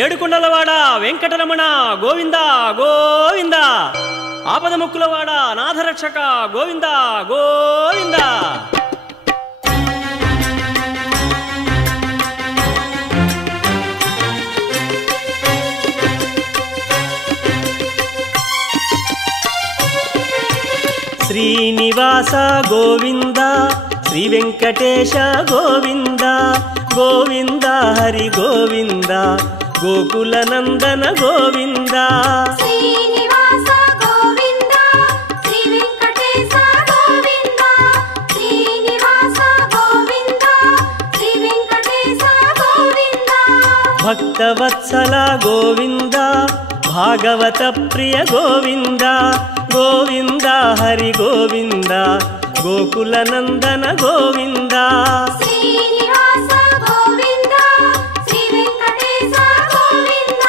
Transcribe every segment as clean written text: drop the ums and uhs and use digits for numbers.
ఏడుకొండలవాడ వెంకటరమణ గోవింద గోవింద, ఆపద ముక్కులవాడ నాథరక్షక గోవింద గోవింద. శ్రీనివాస గోవింద, శ్రీ వెంకటేశ గోవింద గోవింద, హరి గోవింద, గోకుల నందన గోవింద. శ్రీనివాస గోవింద, శ్రీ వెంకటేశ గోవింద, శ్రీనివాస గోవింద, శ్రీ వెంకటేశ గోవింద. భక్తవత్సల గోవింద, భాగవత ప్రియ గోవింద గోవింద, హరి గోవింద, గోకుల నందన గోవింద. శ్రీనివాస గోవింద, శ్రీ వెంకటేశ గోవింద,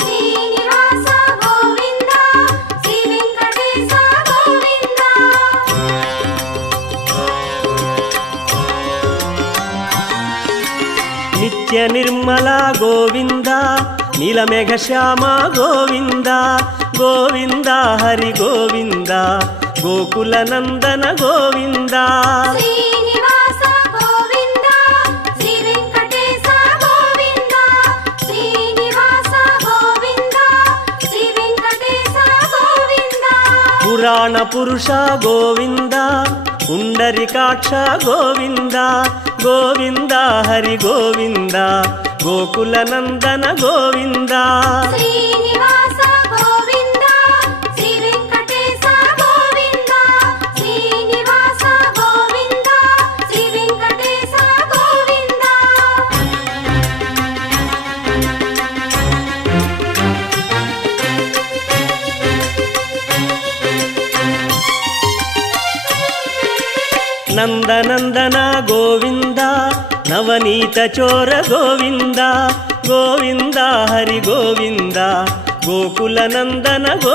శ్రీనివాస గోవింద, శ్రీ వెంకటేశ గోవింద. నిత్య నిర్మల గోవింద, నీలమేఘ శ్యామ గోవింద గోవింద, హరి గోవింద, గోకుల నందన గోవింద. శ్రీనివాస గోవింద, శ్రీ వెంకటేశ గోవింద, శ్రీనివాస గోవింద, శ్రీ వెంకటేశ గోవింద. పురాణ పురుష గోవింద, పుండరీకాక్ష గోవింద గోవింద, హరి గోవింద, గోకుల నందన గోవింద. శ్రీనివాస గోవింద, శ్రీ వెంకటేశ గోవింద, శ్రీనివాస గోవింద, శ్రీ వెంకటేశ గోవింద. నందనందన గోవింద, నవనీత చోర గోవింద గోవింద, హరి గోవింద, గోకుల నందన గో